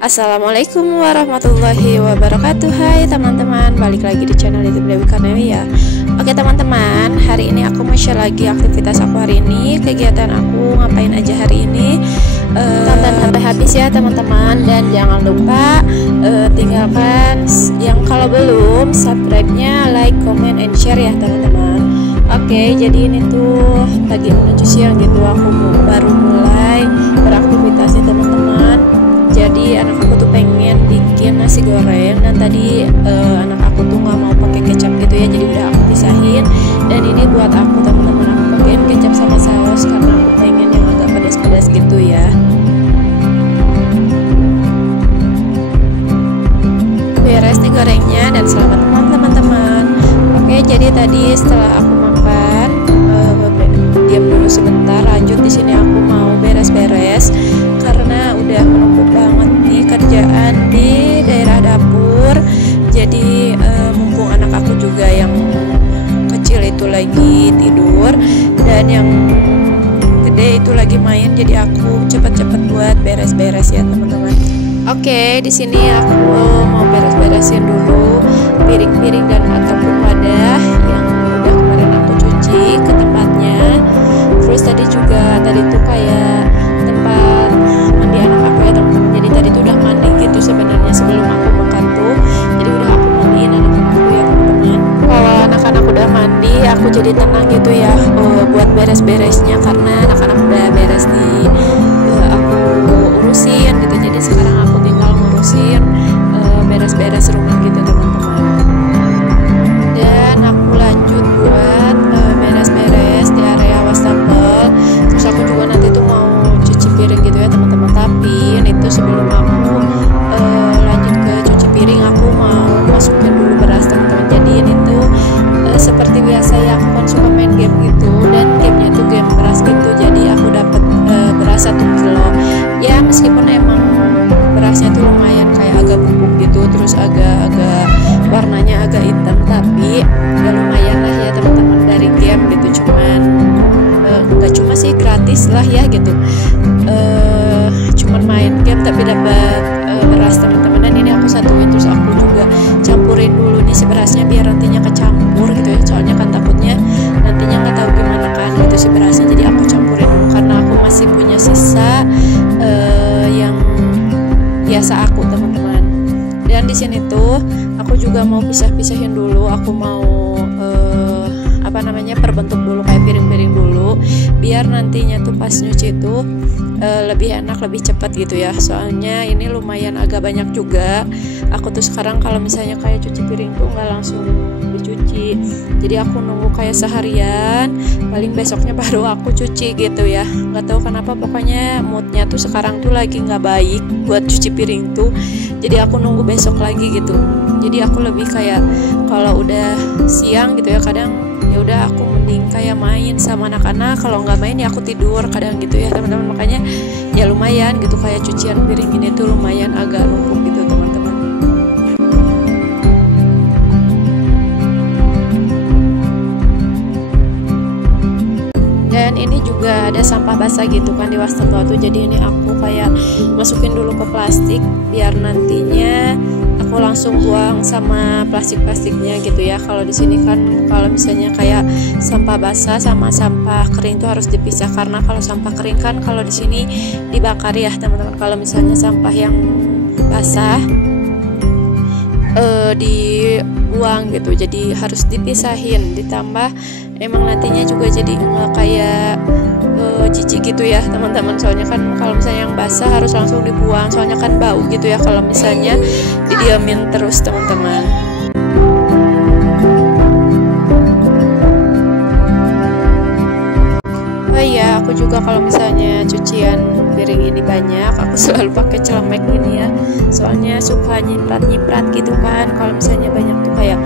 Assalamualaikum warahmatullahi wabarakatuh. Hai teman-teman, balik lagi di channel YouTube Dewi Karnawi ya. Oke teman-teman, hari ini aku mau share lagi aktivitas aku hari ini. Kegiatan aku ngapain aja hari ini. Tonton sampai habis ya teman-teman. Dan jangan lupa tinggalkan yang kalau belum subscribe-nya, like, comment, and share ya teman-teman. Oke, jadi ini tuh pagi menuju siang gitu. Aku baru mulai beraktivitas ya teman-teman. Jadi anak aku tuh pengen bikin nasi goreng, dan tadi anak aku tuh nggak mau pakai kecap gitu ya, jadi udah aku pisahin. Dan ini buat aku teman-teman, aku pakein kecap sama saus karena aku pengen yang agak pedas-pedas gitu ya. Beres nih gorengnya, dan selamat malam teman-teman. Oke, jadi tadi setelah aku makan, diam dulu sebentar, lanjut di sini aku mau beres-beres karena udah menumpuk banget nih kerjaan di daerah dapur. Jadi mumpung anak aku juga yang kecil itu lagi tidur dan yang gede itu lagi main, jadi aku cepet-cepet buat beres-beres ya teman-teman. Oke, di sini aku mau beres-beresin dulu piring-piring dan ataupun wadah yang udah kemarin aku cuci ke tempatnya. Terus tadi juga tuh kayak tempat mandi anak aku ya teman-teman. Jadi tadi tuh udah mandi gitu sebenarnya sebelum aku makan tuh. Jadi udah aku mandiin anak-anakku ya teman-teman. Kalau anak-anak udah mandi, aku jadi tenang gitu ya buat beres-beresnya karena anak-anak udah beres nih. Aku urusin gitu. Jadi sekarang aku tinggal ngurusin beres-beres rumah gitu teman-teman. Dan aku lanjut buat beres-beres di area wastafel. Terus aku juga nanti tuh mau cuci piring gitu ya teman-teman. Tapi itu sebelum aku lanjut ke cuci piring, aku mau masukin dulu beras teman-teman. Jadi ini tuh seperti biasa ya, aku kan suka main game gitu, dan gamenya tuh game beras gitu. Jadi aku dapat beras 1 kilo ya, meskipun emang berasnya tuh lumayan kayak agak bubuk gitu, terus agak-agak warnanya agak hitam, tapi ya lumayan lah ya teman-teman dari game gitu. Cuman nggak cuma sih, gratis lah ya gitu, cuman main game tapi dapat beras teman-teman. Dan ini aku satuin, terus aku juga campurin dulu nih si berasnya biar nantinya kecampur gitu ya, soalnya kan takutnya nantinya nggak tahu gimana kan gitu si berasnya. Jadi aku campurin dulu karena aku masih punya sisa yang biasa aku teman-teman. Dan di sini tuh aku juga mau pisah-pisahin dulu, aku mau perbentuk dulu kayak piring-piring dulu biar nantinya tuh pas nyuci tuh lebih enak, lebih cepat gitu ya. Soalnya ini lumayan agak banyak juga. Aku tuh sekarang kalau misalnya kayak cuci piring tuh nggak langsung dicuci, jadi aku nunggu kayak seharian, paling besoknya baru aku cuci gitu ya. Nggak tahu kenapa, pokoknya moodnya tuh sekarang tuh lagi nggak baik buat cuci piring tuh, jadi aku nunggu besok lagi gitu. Jadi aku lebih kayak kalau udah siang gitu ya, kadang ya udah aku mending kayak main sama anak-anak. Kalau nggak main ya aku tidur kadang gitu ya teman-teman. Makanya ya lumayan gitu, kayak cucian piring ini tuh lumayan agak numpuk gitu teman-teman. Dan ini juga ada sampah basah gitu kan di wastafel tuh. Jadi ini aku kayak masukin dulu ke plastik biar nantinya aku langsung buang sama plastik-plastiknya gitu ya. Kalau di sini kan kalau misalnya kayak sampah basah sama sampah kering tuh harus dipisah, karena kalau sampah kering kan kalau di sini dibakar ya teman-teman. Kalau misalnya sampah yang basah dibuang gitu, jadi harus dipisahin. Ditambah emang nantinya juga jadi nggak kayak jijik gitu ya teman-teman. Soalnya kan kalau misalnya yang basah harus langsung dibuang, soalnya kan bau gitu ya kalau misalnya didiamin terus teman-teman. Oh iya, aku juga kalau misalnya cucian piring ini banyak, aku selalu pakai celemek ini ya, soalnya suka nyiprat-nyiprat gitu kan. Kalau misalnya banyak tuh kayak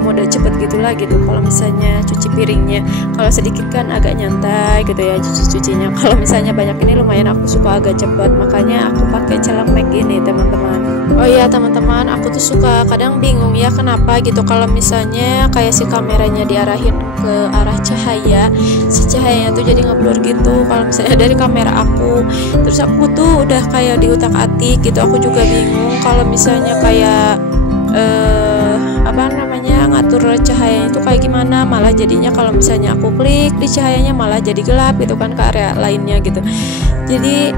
mode cepet gitulah gitu kalau misalnya cuci piringnya. Kalau sedikit kan agak nyantai gitu ya cucinya. Kalau misalnya banyak ini lumayan aku suka agak cepet, makanya aku pakai celemek ini teman-teman. Oh iya teman-teman, aku tuh suka kadang bingung ya kenapa gitu kalau misalnya kayak si kameranya diarahin ke arah cahaya, si cahayanya tuh jadi ngeblur gitu. Kalau misalnya dari kamera aku Terus aku tuh udah kayak diutak-atik gitu, aku juga bingung kalau misalnya kayak apa namanya ngatur cahayanya itu kayak gimana, malah jadinya kalau misalnya aku klik di cahayanya malah jadi gelap gitu kan ke area lainnya gitu. Jadi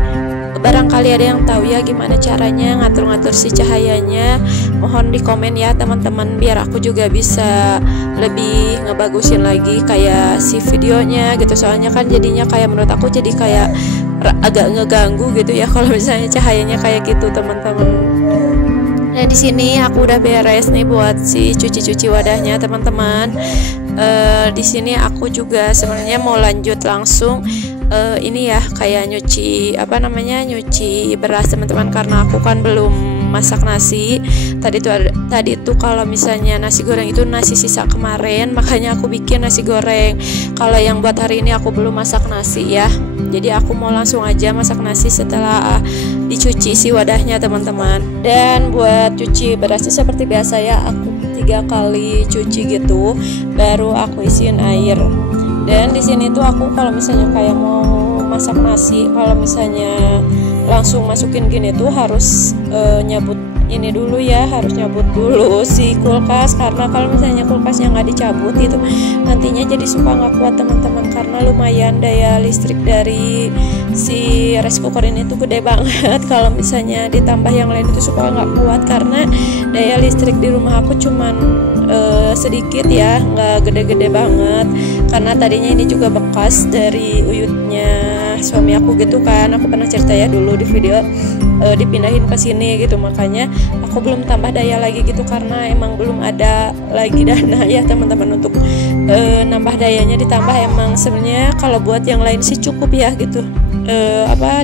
barangkali ada yang tahu ya gimana caranya ngatur-ngatur si cahayanya, mohon di komen ya teman-teman, biar aku juga bisa lebih ngebagusin lagi kayak si videonya gitu. Soalnya kan jadinya kayak menurut aku jadi kayak agak ngeganggu gitu ya kalau misalnya cahayanya kayak gitu teman-teman. Nah di sini aku udah beres nih buat si cuci-cuci wadahnya teman-teman. Di sini aku juga sebenarnya mau lanjut langsung ini ya kayak nyuci nyuci beras teman-teman, karena aku kan belum masak nasi. Tadi tuh kalau misalnya nasi goreng itu nasi sisa kemarin, makanya aku bikin nasi goreng. Kalau yang buat hari ini aku belum masak nasi ya. Jadi aku mau langsung aja masak nasi setelah dicuci si wadahnya teman-teman. Dan buat cuci berasnya seperti biasa ya, aku 3 kali cuci gitu, baru aku isiin air. Dan di sini tuh aku kalau misalnya kayak mau masak nasi, kalau misalnya langsung masukin gini tuh harus nyabut ini dulu ya, harus nyabut dulu si kulkas, karena kalau misalnya kulkasnya nggak dicabut itu nantinya jadi suka nggak kuat teman-teman, karena lumayan daya listrik dari si rice cooker ini tuh gede banget. Kalau misalnya ditambah yang lain itu suka nggak kuat, karena daya listrik di rumah aku cuman sedikit ya, nggak gede-gede banget, karena tadinya ini juga bekas dari uyutnya suami aku gitu kan. Aku pernah cerita ya dulu di video, dipindahin ke sini gitu, makanya aku belum tambah daya lagi gitu, karena emang belum ada lagi dana ya teman-teman untuk nambah dayanya. Ditambah emang sebenarnya kalau buat yang lain sih cukup ya gitu,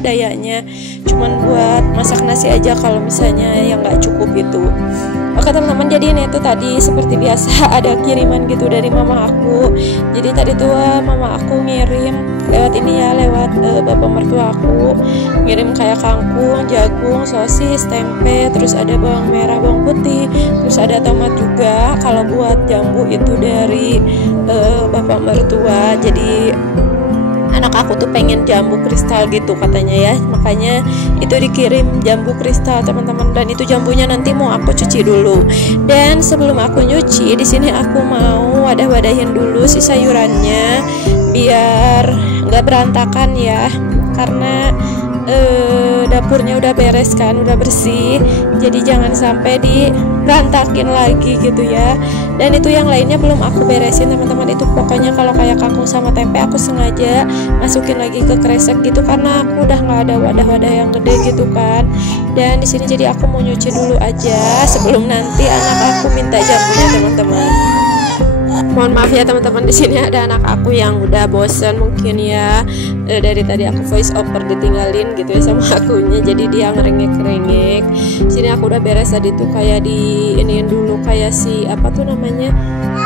dayanya cuman buat masak nasi aja kalau misalnya yang nggak cukup gitu. Oke teman-teman, jadi ini tuh tadi seperti biasa ada kiriman gitu dari mama aku. Jadi tadi tuh mama aku ngirim lewat ini ya, lewat bapak mertua aku, ngirim kayak kangkung, jagung, sosis, tempe, terus ada bawang merah, bawang putih, terus ada tomat juga. Kalau buat jambu itu dari bapak mertua. Jadi anak aku tuh pengen jambu kristal gitu katanya ya, makanya itu dikirim jambu kristal teman-teman. Dan itu jambunya nanti mau aku cuci dulu. Dan sebelum aku nyuci, di sini aku mau wadah-wadahin dulu si sayurannya biar nggak berantakan ya, karena dapurnya udah beres kan, udah bersih, jadi jangan sampai diberantakin lagi gitu ya. Dan itu yang lainnya belum aku beresin teman-teman. Itu pokoknya kalau kayak kangkung sama tempe aku sengaja masukin lagi ke kresek gitu, karena aku udah nggak ada wadah-wadah yang gede gitu kan. Dan di sini jadi aku mau nyuci dulu aja sebelum nanti anak aku minta jambunya teman-teman. Mohon maaf ya teman-teman, di sini ada anak aku yang udah bosen mungkin ya, dari tadi aku voice over ditinggalin gitu ya sama akunya, jadi dia ngerengek-ngerengek. Sini aku udah beres tadi tuh kayak iniin dulu kayak si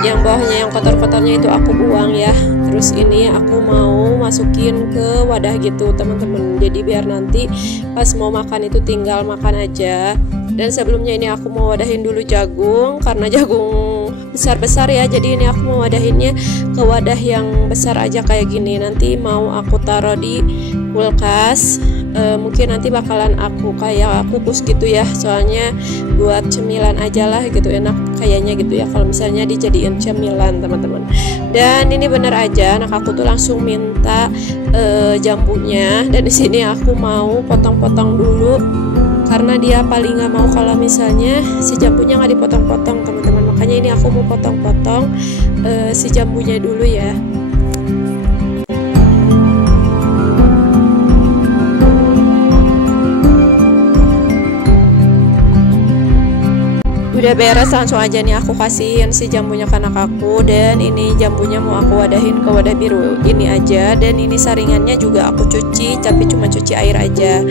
yang bawahnya yang kotor-kotornya itu aku buang ya. Terus ini aku mau masukin ke wadah gitu teman-teman, jadi biar nanti pas mau makan itu tinggal makan aja. Dan sebelumnya ini aku mau wadahin dulu jagung, karena jagung besar-besar ya, jadi ini aku mau wadahinnya ke wadah yang besar aja kayak gini. Nanti mau aku taruh di kulkas, mungkin nanti bakalan aku kayak kukus gitu ya, soalnya buat cemilan aja lah gitu, enak kayaknya gitu ya kalau misalnya dijadiin cemilan teman-teman. Dan ini bener aja anak aku tuh langsung minta jambunya, dan di sini aku mau potong-potong dulu karena dia paling nggak mau kalau misalnya si jambunya nggak dipotong-potong teman-teman. Makanya ini aku mau potong-potong si jambunya dulu ya. Udah beres, langsung aja nih aku kasihin si jambunya ke anak aku. Dan ini jambunya mau aku wadahin ke wadah biru ini aja. Dan ini saringannya juga aku cuci, tapi cuma cuci air aja.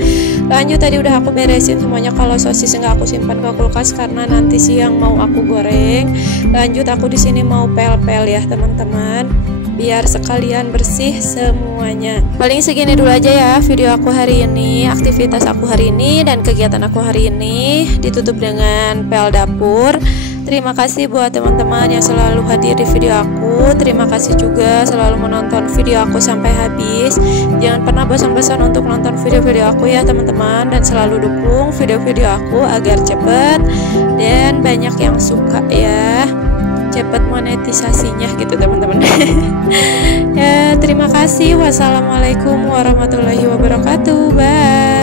Lanjut, tadi udah aku beresin semuanya. Kalau sosis nggak aku simpan ke kulkas karena nanti siang mau aku goreng. Lanjut, aku di sini mau pel-pel ya teman-teman, biar sekalian bersih semuanya. Paling segini dulu aja ya video aku hari ini, aktivitas aku hari ini dan kegiatan aku hari ini ditutup dengan pel dapur. Terima kasih buat teman-teman yang selalu hadir di video aku. Terima kasih juga selalu menonton video aku sampai habis. Jangan pernah bosan-bosan untuk nonton video-video aku ya teman-teman, dan selalu dukung video-video aku agar cepet dan banyak yang suka ya, cepet monetisasinya gitu teman-teman. Ya, terima kasih. Wassalamualaikum warahmatullahi wabarakatuh. Bye.